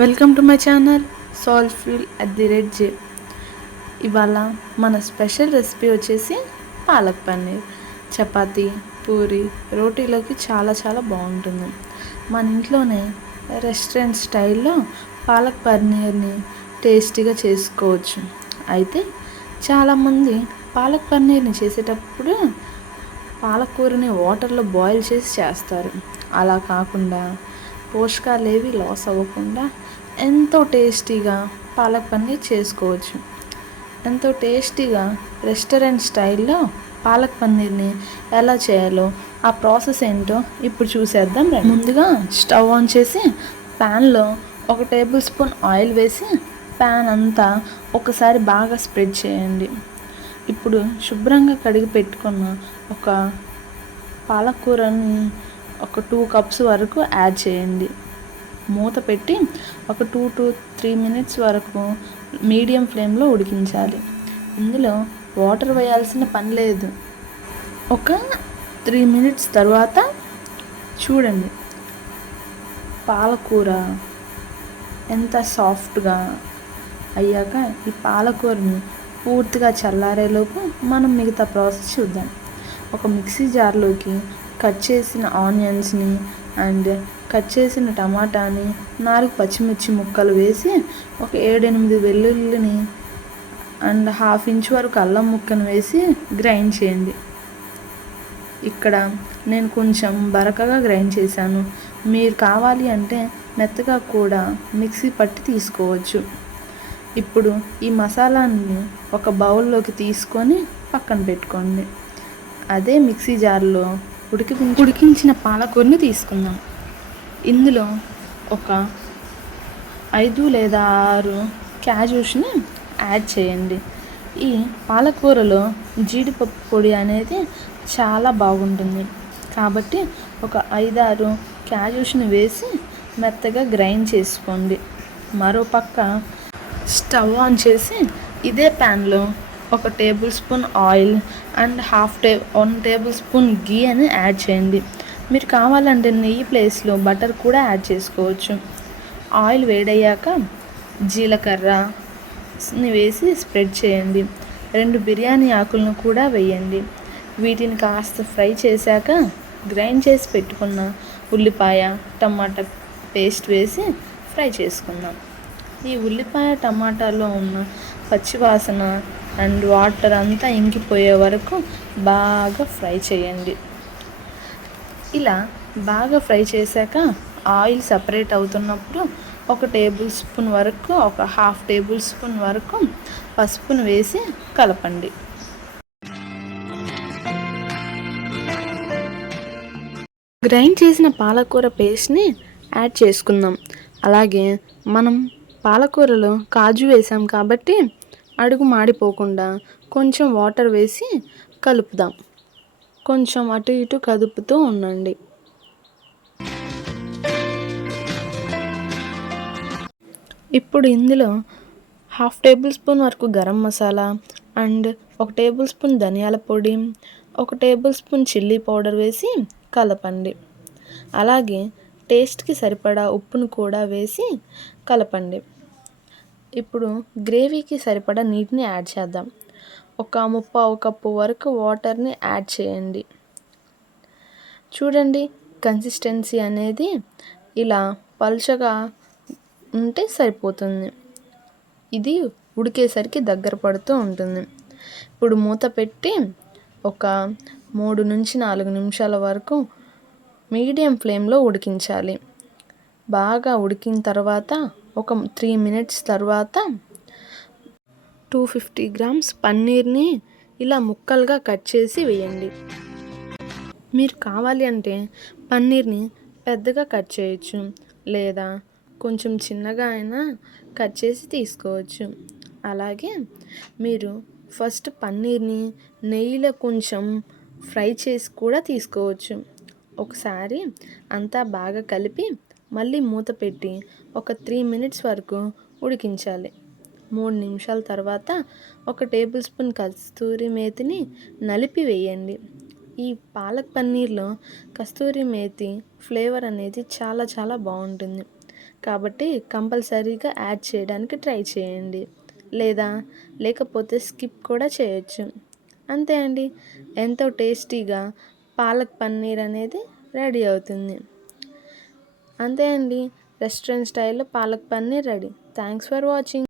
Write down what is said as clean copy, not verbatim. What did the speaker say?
Welcome to my channel soulful at the red J. ఇవాళ మన special recipe వచ్చేసి పాలక్ పన్నీర్. చపాతీ, పూరి, రోటీలోకి చాలా చాలా బాగుంటుంది. మన ఇంట్లోనే రెస్టారెంట్ స్టైల్లో పాలక్ పన్నీర్ని టేస్టీగా చేసుకోవచ్చు. అయితే చాలామంది పాలక్ పన్నీర్ని చేసేటప్పుడు పాలకూరని వాటర్లో బాయిల్ చేసి చేస్తారు. అలా కాకుండా పోషకాలు ఏవి లాస్ అవ్వకుండా ఎంతో టేస్టీగా పాలక్ పన్నీర్ చేసుకోవచ్చు. ఎంతో టేస్టీగా రెస్టారెంట్ స్టైల్లో పాలక్ పన్నీర్ని ఎలా చేయాలో ఆ ప్రాసెస్ ఏంటో ఇప్పుడు చూసేద్దాం. ముందుగా స్టవ్ ఆన్ చేసి ప్యాన్లో 1 టేబుల్ స్పూన్ ఆయిల్ వేసి ప్యాన్ అంతా ఒకసారి బాగా స్ప్రెడ్ చేయండి. ఇప్పుడు శుభ్రంగా కడిగి పెట్టుకున్న ఒక పాలకూరని ఒక 2 కప్స్ వరకు యాడ్ చేయండి. మూత పెట్టి ఒక 2 to 3 మినిట్స్ వరకు మీడియం ఫ్లేమ్లో ఉడికించాలి. ఇందులో వాటర్ వేయాల్సిన పని లేదు. ఒక 3 మినిట్స్ తర్వాత చూడండి పాలకూర ఎంత సాఫ్ట్గా అయ్యాక ఈ పాలకూరని పూర్తిగా చల్లారేలోపు మనం మిగతా ప్రాసెస్ చూద్దాం. ఒక మిక్సీ జార్లోకి కట్ చేసిన ఆనియన్స్ని అండ్ కట్ చేసిన టమాటాని 4 పచ్చిమిర్చి ముక్కలు వేసి ఒక 7-8 వెల్లుల్లిని అండ్ 1/2 ఇంచ్ వరకు అల్లం ముక్కను వేసి గ్రైండ్ చేయండి. ఇక్కడ నేను కొంచెం బరకగా గ్రైండ్ చేశాను. మీరు కావాలి అంటే మెత్తగా కూడా మిక్సీ పట్టి తీసుకోవచ్చు. ఇప్పుడు ఈ మసాలాని ఒక బౌల్లోకి తీసుకొని పక్కన పెట్టుకోండి. అదే మిక్సీ జార్లో ఉడికించిన పాలకూరని తీసుకుందాం. ఇందులో ఒక 5 లేదా 6 క్యాష్యూస్ని యాడ్ చేయండి. ఈ పాలకూరలో జీడిపప్పు పొడి అనేది చాలా బాగుంటుంది కాబట్టి ఒక 5-6 క్యాష్యూస్ని వేసి మెత్తగా గ్రైండ్ చేసుకోండి. మరోపక్క స్టవ్ ఆన్ చేసి ఇదే ప్యాన్లో 1 tablespoon oil and 1 tablespoon ghee అని యాడ్ చేయండి. మీరు కావాలంటే నెయ్యి ప్లేస్లో బటర్ కూడా యాడ్ చేసుకోవచ్చు. ఆయిల్ వేడయ్యాక జీలకర్రని వేసి స్ప్రెడ్ చేయండి. 2 బిర్యానీ ఆకులను కూడా వేయండి. వీటిని కాస్త ఫ్రై చేశాక గ్రైండ్ చేసి పెట్టుకున్న ఉల్లిపాయ, టమాటా పేస్ట్ వేసి ఫ్రై చేసుకుందాం. ఈ ఉల్లిపాయ టమాటాలో ఉన్న పచ్చివాసన అండ్ వాటర్ అంతా ఇంకిపోయే వరకు బాగా ఫ్రై చేయండి. ఇలా బాగా ఫ్రై చేశాక ఆయిల్ సపరేట్ అవుతున్నప్పుడు 1 టేబుల్ స్పూన్ వరకు 1/2 టేబుల్ స్పూన్ వరకు పసుపును వేసి కలపండి. గ్రైండ్ చేసిన పాలకూర పేస్ట్ని యాడ్ చేసుకుందాం. అలాగే మనం పాలకూరలో కాజు వేసాం కాబట్టి అడుగు మాడిపోకుండా కొంచెం వాటర్ వేసి కలుపుదాం. కొంచెం అటు ఇటు కదుపుతూ ఉండండి. ఇప్పుడు ఇందులో 1/2 టేబుల్ స్పూన్ వరకు garam masala and 1 table spoon ధనియాల పొడి, 1 టేబుల్ స్పూన్ చిల్లీ పౌడర్ వేసి కలపండి. అలాగే టేస్ట్కి సరిపడా ఉప్పును కూడా వేసి కలపండి. ఇప్పుడు గ్రేవీకి సరిపడా నీటిని యాడ్ చేద్దాం. ఒక 3/4 కప్పు వరకు వాటర్ని యాడ్ చేయండి. చూడండి కన్సిస్టెన్సీ అనేది ఇలా పల్చగా ఉంటే సరిపోతుంది. ఇది ఉడికేసరికి దగ్గర పడుతూ ఉంటుంది. ఇప్పుడు మూత పెట్టి ఒక 3 నుంచి 4 నిమిషాల వరకు మీడియం ఫ్లేమ్లో ఉడికించాలి. బాగా ఉడికిన తర్వాత ఒక 3 మినిట్స్ తర్వాత 250 గ్రామ్స్ పన్నీర్ని ఇలా ముక్కలుగా కట్ చేసి వేయండి. మీరు కావాలి అంటే పన్నీర్ని పెద్దగా కట్ చేయొచ్చు లేదా కొంచెం చిన్నగా అయినా కట్ చేసి తీసుకోవచ్చు. అలాగే మీరు ఫస్ట్ పన్నీర్ని నెయ్యిలో కొంచెం ఫ్రై చేసి కూడా తీసుకోవచ్చు. ఒకసారి అంతా బాగా కలిపి మళ్ళీ మూత పెట్టి ఒక 3 మినిట్స్ వరకు ఉడికించాలి. 3 నిమిషాల తర్వాత 1 టేబుల్ స్పూన్ కస్తూరి మేతిని నలిపి వేయండి. ఈ పాలక్ పన్నీర్లో కస్తూరి మేతి ఫ్లేవర్ అనేది చాలా చాలా బాగుంటుంది. కాబట్టి కంపల్సరీగా యాడ్ చేయడానికి ట్రై చేయండి, లేకపోతే స్కిప్ కూడా చేయొచ్చు. అంతే అండి, ఎంతో టేస్టీగా పాలక్ పన్నీర్ అనేది రెడీ అవుతుంది. అంతే అండి, రెస్టారెంట్ స్టైల్లో palak paneer ready. Thanks for watching.